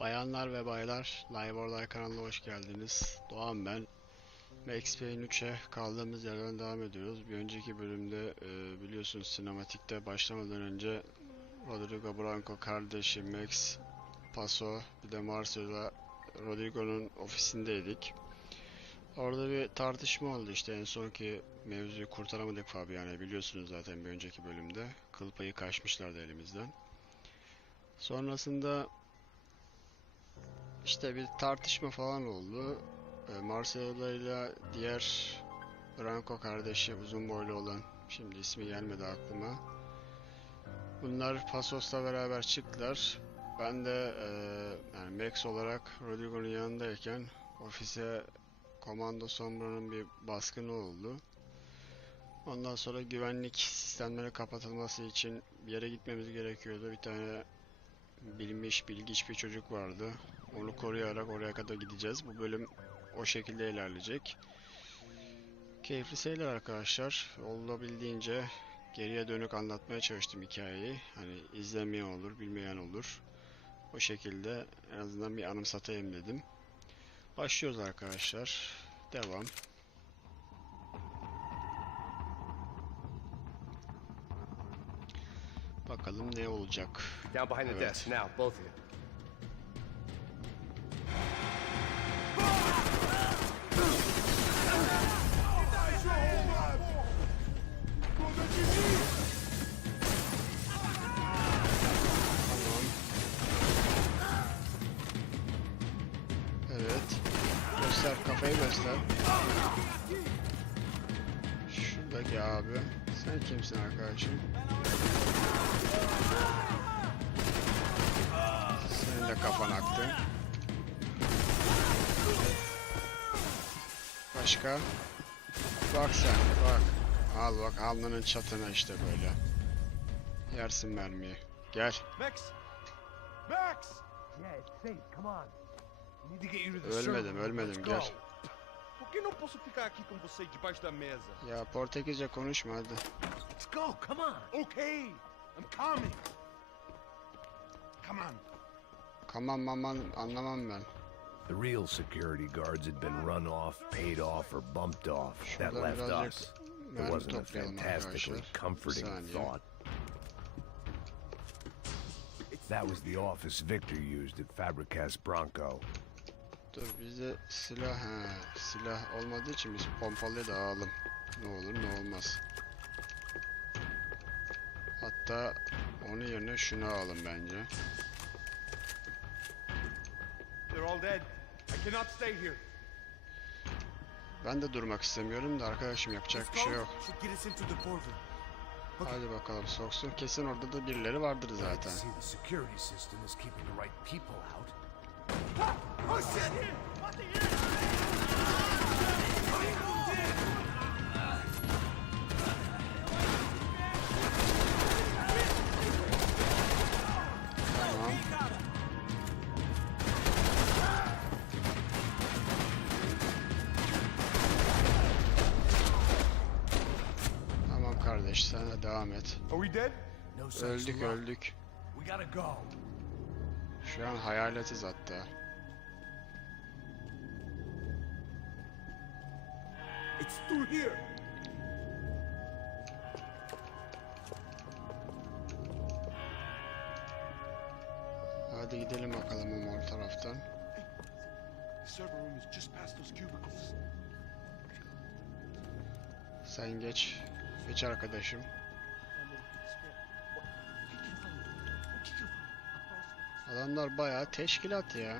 Bayanlar ve baylar, Live Orlay kanalına hoş geldiniz. Doğan ben. Max Payne 3'e kaldığımız yerden devam ediyoruz. Bir önceki bölümde biliyorsunuz sinematikte başlamadan önce Rodrigo, Branco kardeşi, Max, Paso, bir de Marcel'la Rodrigo'nun ofisindeydik. Orada bir tartışma oldu işte, en sonki mevzuyu kurtaramadık Fabian'ı, biliyorsunuz zaten bir önceki bölümde. Kıl payı kaçmışlardı elimizden. Sonrasında İşte bir tartışma falan oldu. Marcelo ile diğer Branco kardeşi, uzun boylu olan, şimdi ismi gelmedi aklıma. Bunlar Pasos'la beraber çıktılar. Ben de yani Max olarak Rodrigo'nun yanındayken ofise Komando Sombra'nın bir baskını oldu. Ondan sonra güvenlik sistemleri kapatılması için bir yere gitmemiz gerekiyordu. Bir tane bilgiç bir çocuk vardı. Onu koruyarak oraya kadar gideceğiz. Bu bölüm o şekilde ilerleyecek. Keyifli seyirler arkadaşlar. Olabildiğince geriye dönük anlatmaya çalıştım hikayeyi. Hani izlemeyen olur, bilmeyen olur. O şekilde en azından bir anımsatayım dedim. Başlıyoruz arkadaşlar. Devam. Bakalım ne olacak. Down behind the desk now, both of you. Evet. Göster, kafayı göster. Şuradaki abi. Sen kimsin arkadaşım? Senin de kafan aktı. Başka? Bak sen, bak. Al bak, alnının çatına işte böyle. Yersin mermiyi. Gel. Max! Max! Yeah, it's safe. Come on. We need to get you to the Ölmedim, gel. Por que não posso ficar aqui com você debaixo da mesa? Ya Portekizce konuşma hadi. Let's go, come on. Okay, I'm coming. Come on. Kaman maman anlamam ben. The real security guards had been run off, paid off, or bumped off. That Şuradan left birazcık us. It mermi wasn't a toplayalım fantastically arkadaşlar. comforting Bir saniye. thought. That was the office Victor used at Fabricas Branco. Dur bizde silah olmadığı için biz pompalıyı da alalım. Ne olur ne olmaz. Hatta onun yerine şunu alalım bence. They're all dead. I cannot stay here. Ben de durmak istemiyorum da arkadaşım, yapacak bir şey yok. Hadi bakalım soksun. Kesin orada da birileri vardır zaten. Tamam. Tamam kardeş, sen de devam et. Are we dead? Öldük. Şu an hayaletiz hatta. It's through here. Hadi gidelim bakalım o mor taraftan. The server room is just past those cubicles. Sen geç. Geç arkadaşım. Adamlar bayağı teşkilat ya.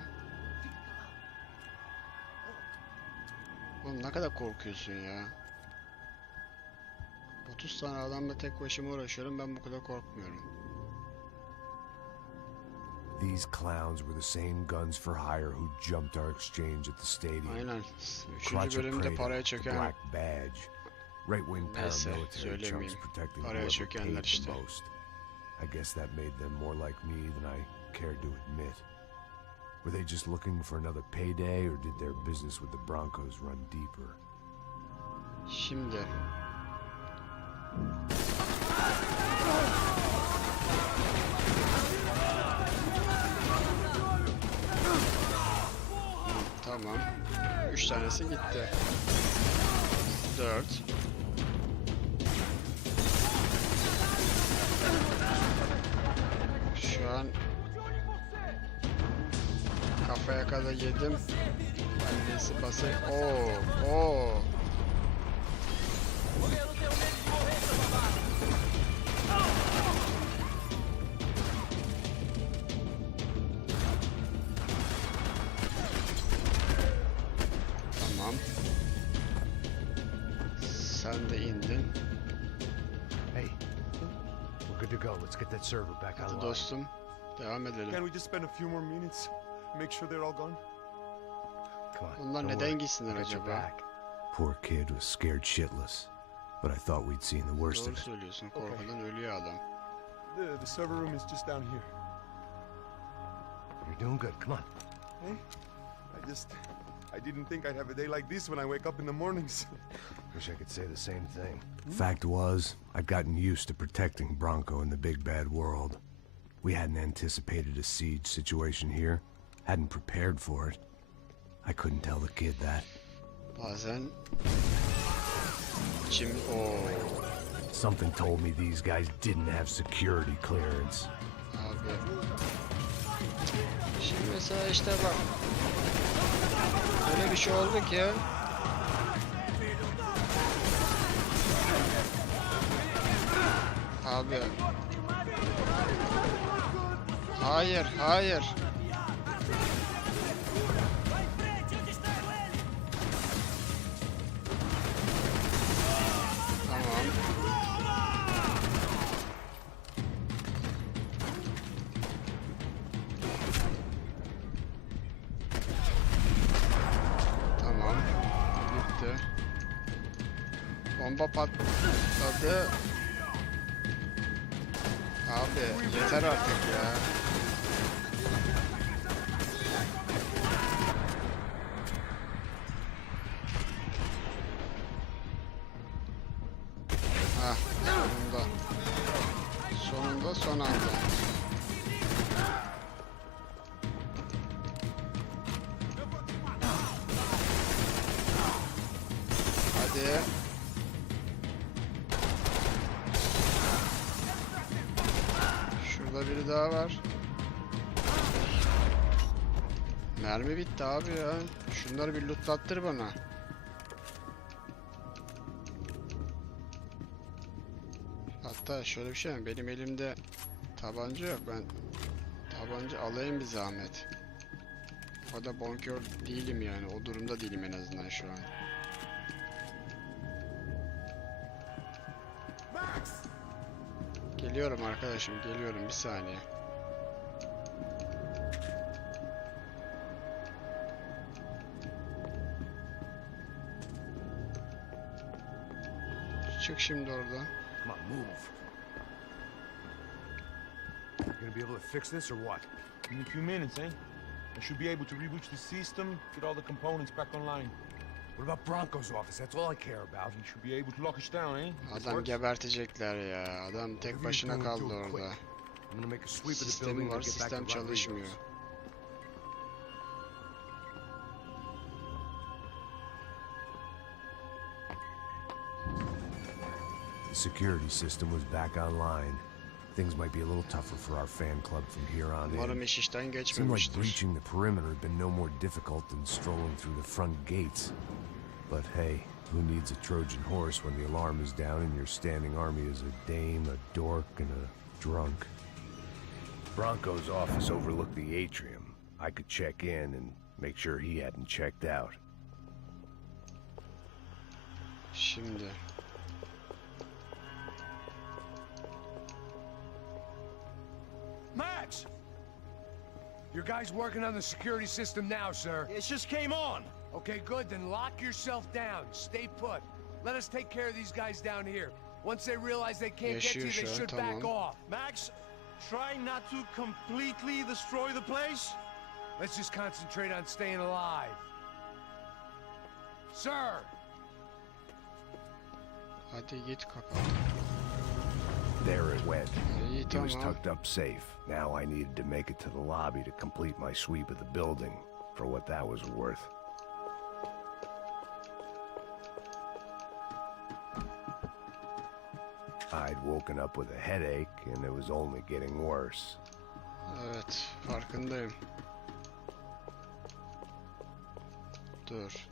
Oğlum ne kadar korkuyorsun ya. 30 tane adamla tek başıma uğraşıyorum, ben bu kadar korkmuyorum. These clowns were the same guns for hire who jumped our exchange at the stadium. Aynen. Clutch 3. of bölümde Prada, paraya the çöken, black badge. Right-wing neyse paramilitary chumps söylemeyeyim. protecting Paraya whoever çökenler paid the işte. most. I guess that made them more like me than I cared to admit. Were they just looking for another payday, or did their business with the Broncos run deeper? Şimdi Tamam. 3 tanesi gitti. 4. Şu an kafaya kadar yedim. Annesi basayım. Oo. Tamam. Sen de indin. Hey, we're good to go. Let's get that server back Hadi online. dostum. Devam edelim. Can we just spend a few more minutes? Make sure they're all gone? Come on. Onlar don't neden worry. gitsinler We got your acaba? back. Poor kid was scared shitless, but I thought we'd seen the worst Doğru of it. söylüyorsun. Korkudan ölüyor adam. The server room is just down here. You're doing good. Come on. Hey, I didn't think I'd have a day like this when I wake up in the mornings. Wish I could say the same thing. Fact was, I'd gotten used to protecting Bronco in the big bad world. We hadn't anticipated a siege situation here, hadn't prepared for it. I couldn't tell the kid that. Bazen Something told me these guys didn't have security clearance. Abi. Şimdi mesela işte bak. Öyle bir şey oldu ki. Abi. Hayır. Tamam. Tamam. Bitti. Bomba patladı. Abi yeter artık ya. Hah, son anda. Hadi. Şurada biri daha var. Mermi bitti abi ya. Şunları bir lootlattır bana. Hatta şöyle bir şey mi? Benim elimde tabanca yok. Ben tabanca alayım bir zahmet. O da bonkör değilim yani. O durumda değilim en azından şu an. Geliyorum arkadaşım. Geliyorum. Bir saniye. Çık şimdi oradan. Come on, move. You gonna be able to fix this or what? In a few minutes, eh? I should be able to reboot the system, get all the components back online. What about Bronco's office? That's all I care about. He should be able to lock us down, eh? Adam gebertecekler ya. Adam tek başına kaldı orada. I'm gonna make a sweep of the Sistemi building var, and get back to sistem çalışmıyor. Rodrigo's. The security system was back online. Things might be a little tougher for our fan club from here on Umarım in. iş işten Seemed like geçmemiştir. breaching the perimeter had been no more difficult than strolling through the front gates. But hey, who needs a Trojan horse when the alarm is down and your standing army is a dame, a dork, and a drunk? Bronco's office overlooked the atrium. I could check in and make sure he hadn't checked out. Şimdi. Max! Your guys working on the security system now, sir. It just came on. Okay, good. Then lock yourself down. Stay put. Let us take care of these guys down here. Once they realize they can't get to you, they Yaşıyor şu an, should back tamam. off. Max, try not to completely destroy the place. Let's just concentrate on staying alive. Sir! Hadi git kapat. There it went. İyi He was tamam. tucked up safe. Now I needed to make it to the lobby to complete my sweep of the building, for what that was worth. woken up with a headache, and it was only getting worse. Evet, farkındayım. Dur.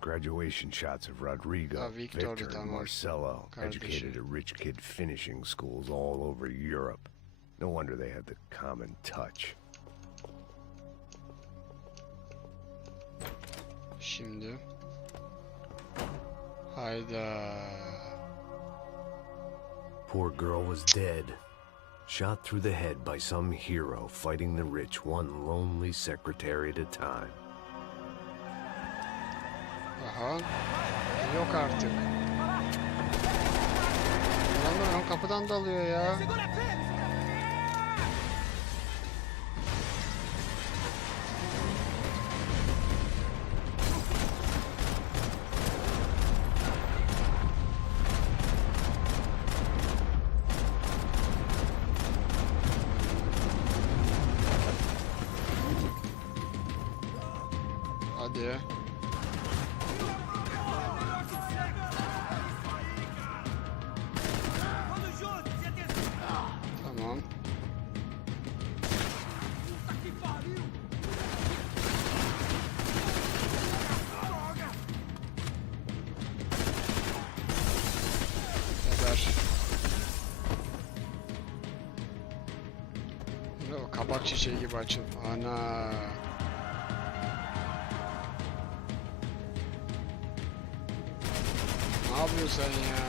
Graduation shots of Rodrigo, Victor, Victor, and tamam. Marcelo, educated at rich kid finishing schools all over Europe. No wonder they had the common touch. Şimdi. Hayda. Poor girl was dead. Shot through the head by some hero fighting the rich one lonely secretary at a time. Aha. Yok artık. Adamlar ön kapıdan dalıyor ya. Hadi. Tamam. Geber. Ne o kabak çiçeği gibi açıl. Ana. Ne yapıyorsun sen ya?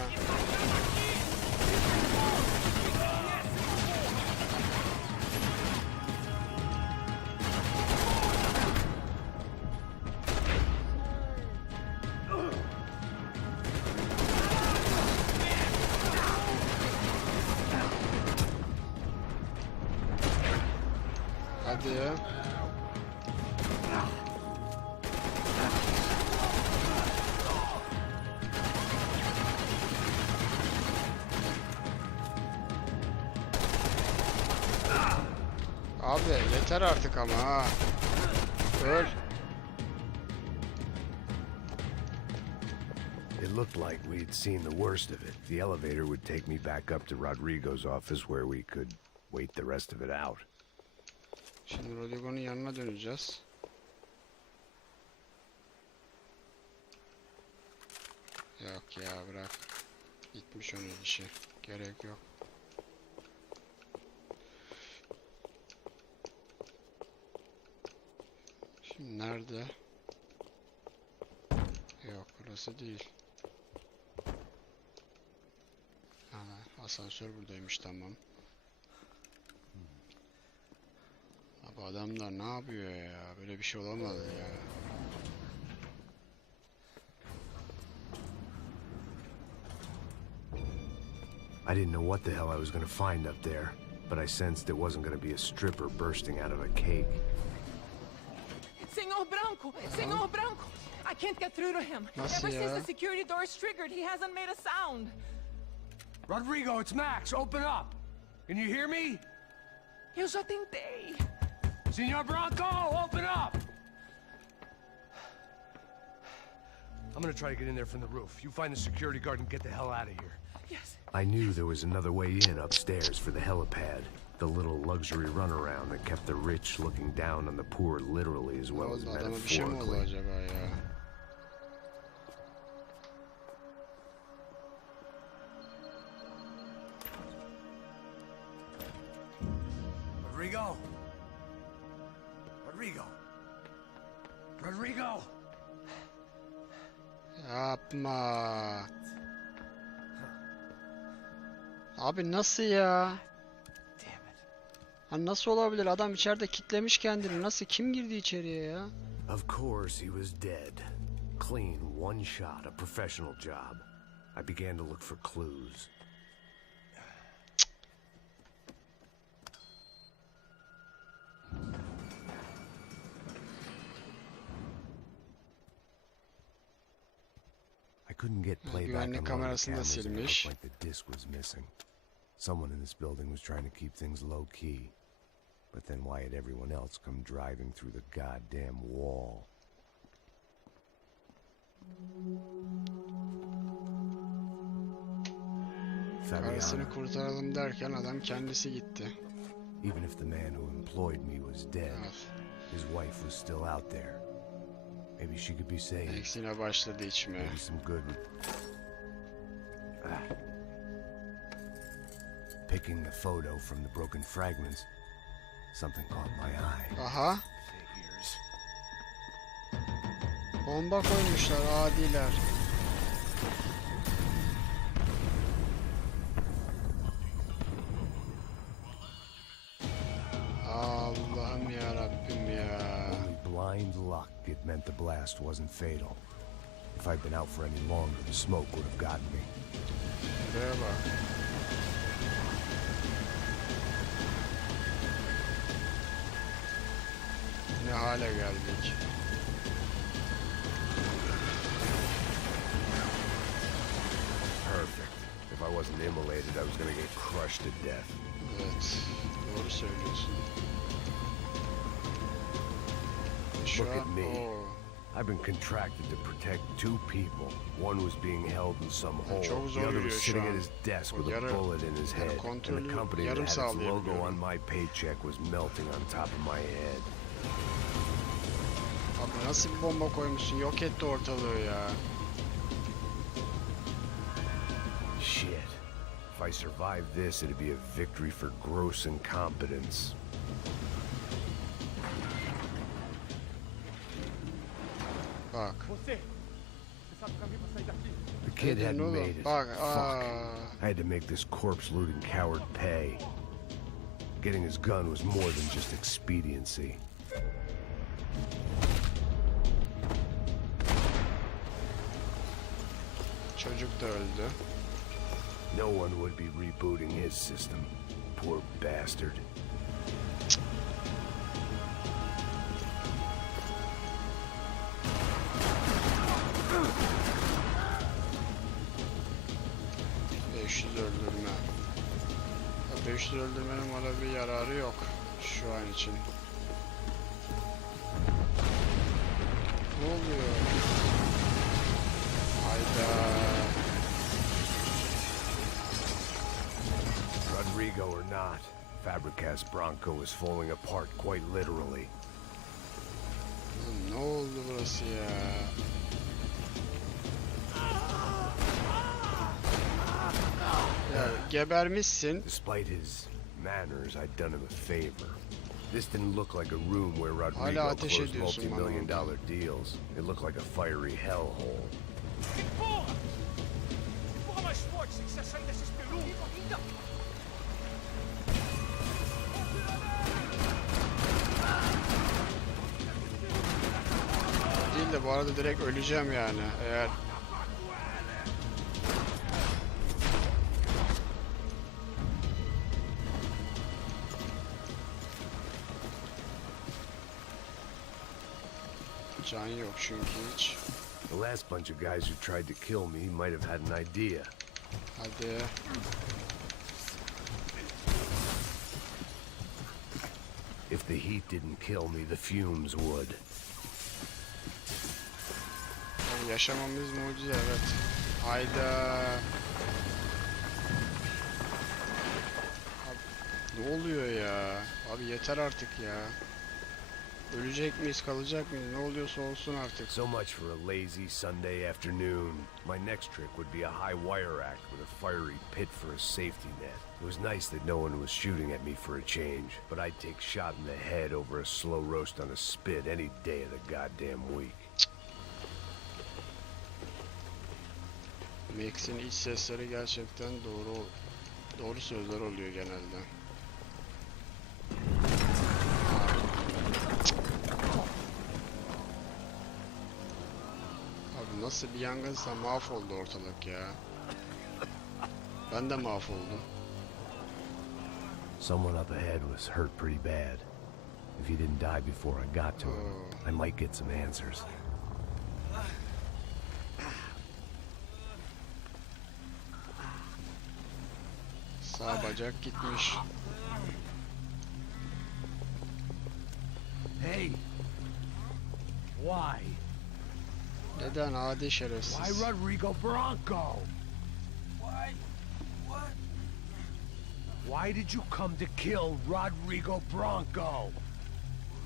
Hadi ya. Abi yeter artık ama ha. Öl. It looked like we'd seen the worst of it. The elevator would take me back up to Rodrigo's office where we could wait the rest of it out. Şimdi Rodrigo'nun yanına döneceğiz. Yok ya bırak. Gitmiş onun işi. Gerek yok. Şimdi nerede? Yok burası değil. Ha, asansör buradaymış, tamam. Abi adamlar ne yapıyor ya? Böyle bir şey olamaz ya. I didn't know what the hell I was going to find up there, but I sensed it wasn't going to be a stripper bursting out of a cake. Senor Branco! Senor Branco! I can't get through to him. Nasıl Ever ya? since the security door is triggered, he hasn't made a sound. Rodrigo, it's Max. Open up. Can you hear me? Eu já tentei. Senor Branco, open up! I'm gonna try to get in there from the roof. You find the security guard and get the hell out of here. Yes. I knew there was another way in upstairs for the helipad. The little luxury runaround that kept the rich looking down on the poor literally as well as Adama bir şey mi oldu metaphorically. acaba ya? Rodrigo? Rodrigo? Rodrigo? Yapma. Abi nasıl ya? Damn it. Ha nasıl olabilir? Adam içeride kitlemiş kendini. Nasıl? Kim girdi içeriye ya? Of course he was dead. Clean, one shot, a professional job. I began to look for clues. I couldn't get playback güvenlik on one of the kamerasını da cameras and it silmiş. looked like the disc was missing. Someone in this building was trying to keep things low key. But then why had everyone else come driving through the goddamn wall? Karısını kurtaralım derken adam kendisi gitti. Even if the man who employed me was dead, his wife was still out there. Maybe she could be saved. Eksine başladı içmeye. Maybe some good. Picking the photo from the broken fragments, something caught my eye. Aha. Figures. Bomba koymuşlar adiler. Allah'ım ya Rabbim ya. Only blind luck it meant the blast wasn't fatal. If I'd been out for any longer, the smoke would have gotten me. Buraya bak. Ne hale geldik. Perfect. If I wasn't immolated, I was gonna get crushed to death. Evet, doğru söylüyorsun. Şu Look at an me. o I've been contracted to protect two people. One was being held in some hole. çok The zor other yürüyor was şu sitting an. at his desk O with a yarı- bullet in his yarı head. And kontrolü the company yarım that had its logo sağlayabiliyorum. on my paycheck was melting on top of my head. Abi nasıl bir bomba koymuşsun? Yok etti ortalığı ya. Shit. If I survived this, it'd be a victory for gross incompetence. Bak. The kid Neden hadn't oğlum? made it. Bak. Fuck. I had to make this corpse-looting coward pay. Getting his gun was more than just expediency. Çocuk da öldü. No one would be rebooting his system. Poor bastard. Öldürme. 500 öldürmenin bana bir yararı yok şu an için. Ne oluyor? Hayda. Rodrigo or not, Fabricas Branco is falling apart quite literally. Oğlum ne oldu burası ya? Ya gebermişsin. Despite his manners, I'd done him a favor. This didn't look like a room where Rodrigo Hala ateş closed ediyorsun bana multi-million-dollar deals. It looked like a fiery hellhole. Değil de bu arada direkt öleceğim yani eğer can yok çünkü hiç. The last bunch of guys who tried to kill me might have had an idea. Hadi. If the heat didn't kill me, the fumes would. Abi yaşamamız mucize, evet. Hayda. Abi, ne oluyor ya? Abi yeter artık ya. Ölecek miyiz, kalacak mıyız? Ne oluyorsa olsun artık. So much for a lazy Sunday afternoon. My next trick would be a high wire act with a fiery pit for a safety net. It was nice that no one was shooting at me for a change, but I'd take shot in the head over a slow roast on a spit any day of the goddamn week. Max'in iç sesleri gerçekten doğru sözler oluyor genelde. Abi nasıl bir yangınsa mahvoldu ortalık ya. Ben de mahvoldum. Someone up ahead was hurt pretty bad. If he didn't die before I got to him, I might get some answers. Sağ bacak gitmiş. Hey! Why? Neden adi şerefsiz? Why Rodrigo Branco? Why? What? Why did you come to kill Rodrigo Branco?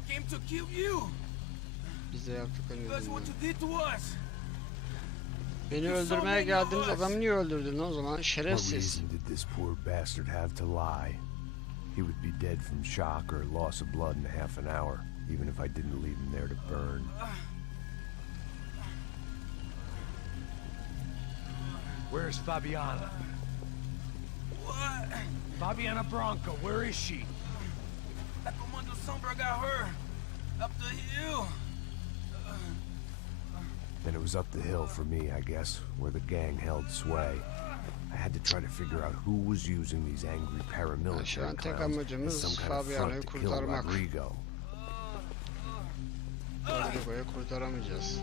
Came to kill you. Bize yaptıklarını Because yüzünden. what you did to us. Beni öldürmeye geldiniz, adamı niye öldürdün o zaman? What Şerefsiz. reason did this poor bastard have to lie? He would be dead from shock or loss of blood in half an hour, even if I didn't leave him there to burn. Where's Fabiana? What? Fabiana Branco, where is she? That Commander Sombra got her. Up the hill. Then it was up the hill for me, I guess, where the gang held sway. I had to try to figure out who was using these angry Şu paramilitary an tek clowns as amacımız some kind of Fabiana'yı front to kill kurtarmak. Rodrigo. Rodrigo'yu kurtaramayacağız.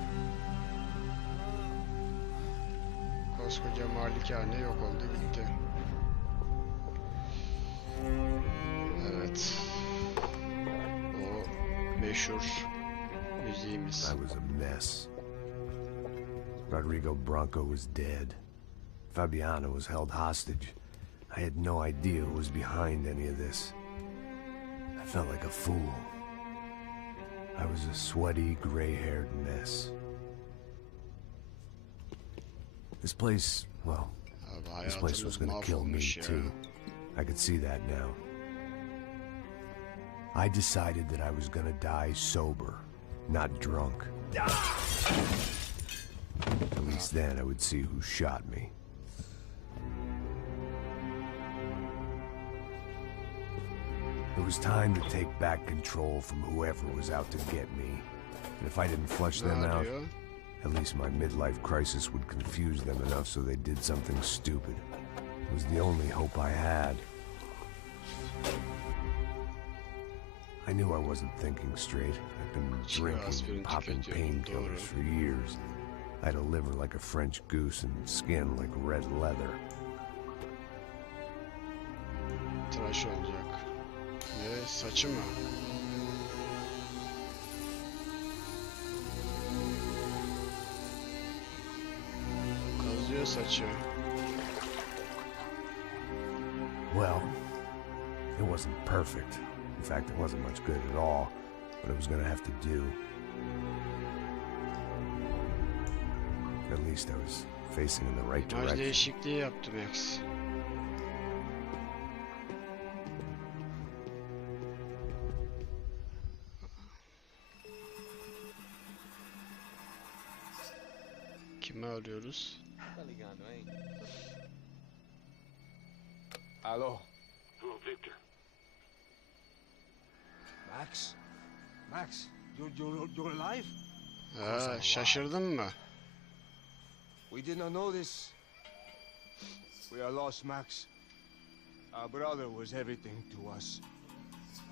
Koskoca malikane yok oldu gitti. Evet. O meşhur müziğimiz. I was a mess. Rodrigo Branco was dead. Fabiana was held hostage. I had no idea who was behind any of this. I felt like a fool. I was a sweaty, gray-haired mess. This place, well, Abi this place was hayatımız gonna kill me mahvolmuş ya. too. I could see that now. I decided that I was gonna die sober, not drunk. At least then I would see who shot me. It was time to take back control from whoever was out to get me. And if I didn't flush Ne them out, arıyor? at least my midlife crisis would confuse them enough so they did something stupid. It was the only hope I had. I knew I wasn't thinking straight. I'd been drinking aspirin and popping tüketiyorum, painkillers doğru. for years. I had a liver like a French goose and skin like red leather. Tıraş olacak. Ne? Saçı mı? Kazıyor saçı. Well, it wasn't perfect. In fact, it wasn't much good at all, but it was gonna have to do. At least I was facing in the right İmaj direction. değişikliği yaptı Max. Kimi arıyoruz? Hello. Hello, Victor. Max? Max, you're alive? Ha, şaşırdın mı? We did not know this. We are lost, Max. Our brother was everything to us.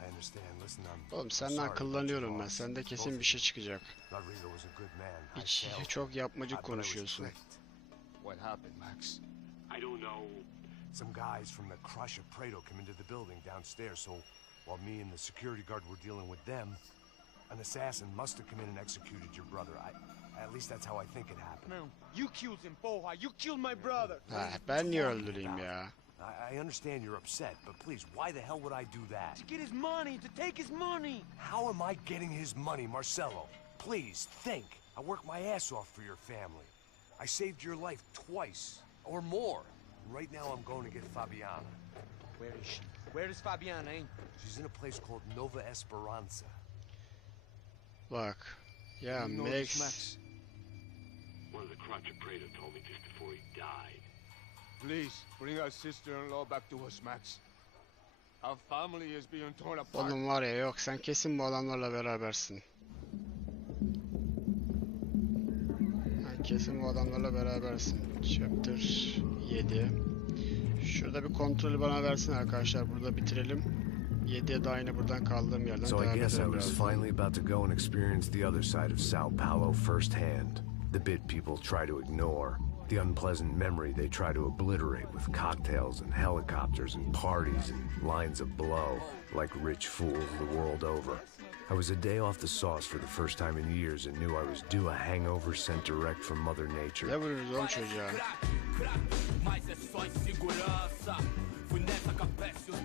I understand. Listen, Oğlum senden akıllanıyorum ben. Sende kesin bir şey çıkacak. Rodrigo was a good man. Hiç çok yapmacık konuşuyorsun. What happened, Max? I don't know. Some guys from the Crush of Prado came into the building downstairs, so while me and the security guard were dealing with them, an assassin must have come in and executed your brother. At least that's how I think it happened. No, you killed him, Boha. You killed my brother. Ha, ben niye öldüreyim ya? I understand you're upset, but please, why the hell would I do that? To get his money, to take his money. How am I getting his money, Marcelo? Please, think. I worked my ass off for your family. I saved your life twice, or more. Right now I'm going to get Fabiana. Where is she? Where is Fabiana, eh? She's in a place called Nova Esperanza. Bak. Ya You know this, Max. One of the Crotch of Prado told me just before he died. Please, bring our sister-in-law back to us, Max. Our family is being torn apart. Oğlum var ya yok sen kesin bu adamlarla berabersin. Ha, kesin bu adamlarla berabersin. Chapter 7. Şurada bir kontrolü bana versin arkadaşlar. Burada bitirelim. 7'ye de aynı buradan kaldığım yerden So I devam guess I edelim was birazdan. finally about to go and experience the other side of Sao Paulo firsthand. The bit people try to ignore. The unpleasant memory they try to obliterate with cocktails and helicopters and parties and lines of blow, like rich fools the world over. I was a day off the sauce for the first time in years and knew I was due a hangover sent direct from Mother Nature. Ne vuruyoruz oğlum çocuğa? Mas é só insegurança. Fui nessa com a peste, os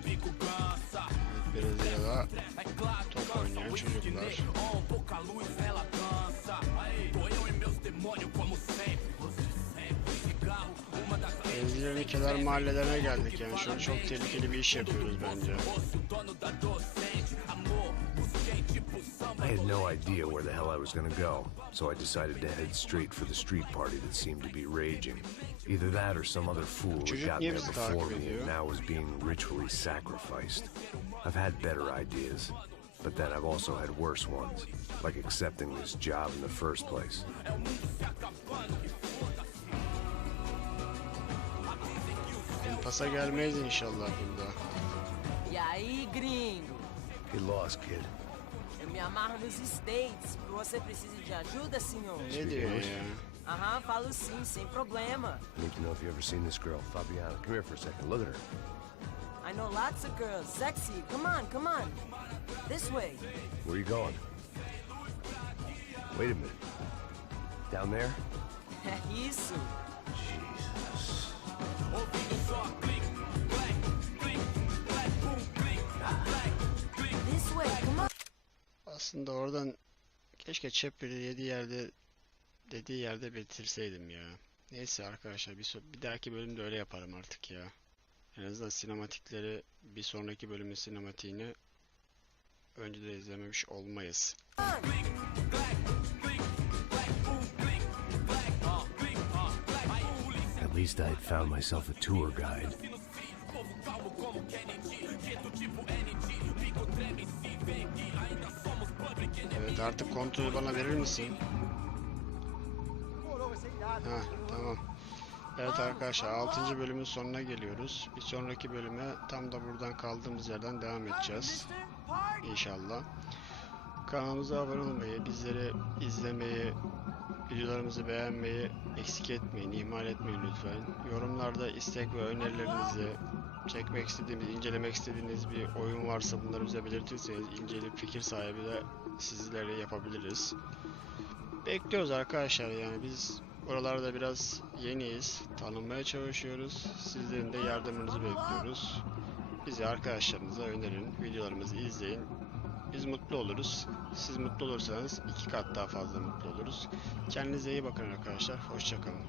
yani çocuklar. Benzilerin kenar mahallelerine geldik yani şu an çok tehlikeli bir iş yapıyoruz bence. I had no idea where the hell I was gonna go, so I decided to head straight for the street party that seemed to be raging. Either that or some other fool had gotten there before me and now was being ritually sacrificed. I've had better ideas, but then I've also had worse ones, like accepting this job in the first place. Pasa gelmeyiz inşallah burada. E aí, gringo? Get lost, kid. Eu me amarro nos States. Você precisa de ajuda, senhor? Ne diyor ya? Aham, falo sim, sem problema. I need to know if you've ever seen this girl, Fabiana. Come here for a second. Look at her. I know lots of girls. Sexy. Come on, come on. This way. Where are you going? Wait a minute. Down there? Isso. Jesus. This way, come on. Aslında oradan keşke Chapter'ı dediği yerde bitirseydim ya. Neyse arkadaşlar bir dahaki bölümde öyle yaparım artık ya. En azından sinematikleri bir sonraki bölümün sinematiğini önceden izlememiş olmayız. At least I had found myself a tour guide. Evet artık kontrolü bana verir misin? Ha tamam. Evet arkadaşlar 6. bölümün sonuna geliyoruz. Bir sonraki bölüme tam da buradan kaldığımız yerden devam edeceğiz. İnşallah. Kanalımıza abone olmayı, bizleri izlemeyi, videolarımızı beğenmeyi eksik etmeyin, ihmal etmeyin lütfen. Yorumlarda istek ve önerilerinizi, çekmek istediğimiz, incelemek istediğiniz bir oyun varsa bunları bize belirtirseniz inceleyip fikir sahibi de sizlerle yapabiliriz. Bekliyoruz arkadaşlar yani biz oralarda biraz yeniyiz, tanınmaya çalışıyoruz. Sizlerin de yardımınızı bekliyoruz. Bizi arkadaşlarınıza önerin, videolarımızı izleyin. Biz mutlu oluruz. Siz mutlu olursanız 2 kat daha fazla mutlu oluruz. Kendinize iyi bakın arkadaşlar. Hoşça kalın.